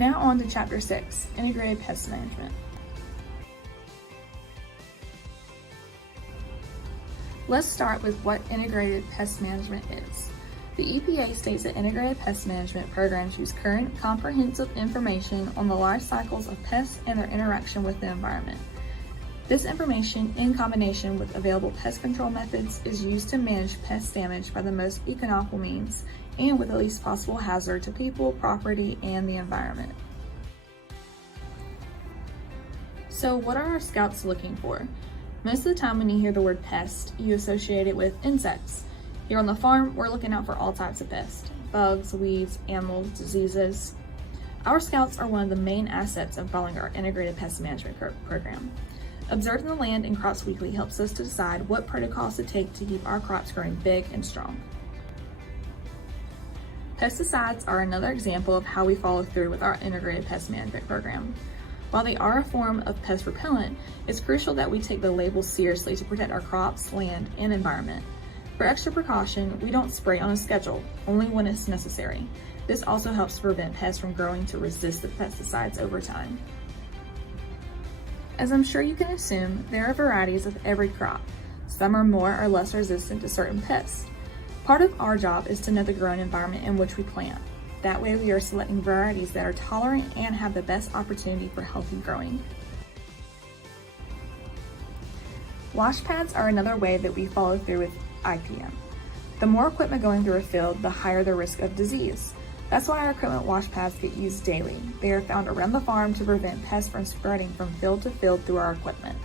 Now on to Chapter 6, Integrated Pest Management. Let's start with what integrated pest management is. The EPA states that integrated pest management programs use current, comprehensive information on the life cycles of pests and their interaction with the environment. This information, in combination with available pest control methods, is used to manage pest damage by the most economical means and with the least possible hazard to people, property, and the environment. So what are our scouts looking for? Most of the time when you hear the word pest, you associate it with insects. Here on the farm, we're looking out for all types of pests: bugs, weeds, animals, diseases. Our scouts are one of the main assets of following our integrated pest management program. Observing the land and crops weekly helps us to decide what protocols to take to keep our crops growing big and strong. Pesticides are another example of how we follow through with our integrated pest management program. While they are a form of pest repellent, it's crucial that we take the labels seriously to protect our crops, land, and environment. For extra precaution, we don't spray on a schedule, only when it's necessary. This also helps to prevent pests from growing to resist the pesticides over time. As I'm sure you can assume, there are varieties of every crop. Some are more or less resistant to certain pests. Part of our job is to know the growing environment in which we plant. That way we are selecting varieties that are tolerant and have the best opportunity for healthy growing. Wash pads are another way that we follow through with IPM. The more equipment going through a field, the higher the risk of disease. That's why our equipment wash pads get used daily. They are found around the farm to prevent pests from spreading from field to field through our equipment.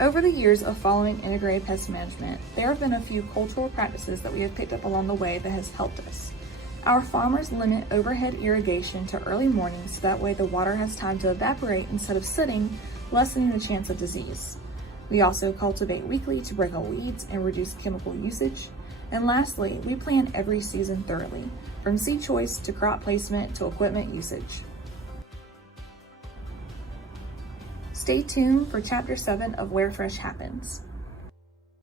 Over the years of following integrated pest management, there have been a few cultural practices that we have picked up along the way that has helped us. Our farmers limit overhead irrigation to early mornings so that way the water has time to evaporate instead of sitting, lessening the chance of disease. We also cultivate weekly to break out weeds and reduce chemical usage. And lastly, we plan every season thoroughly, from seed choice to crop placement to equipment usage. Stay tuned for Chapter 7 of Where Fresh Happens.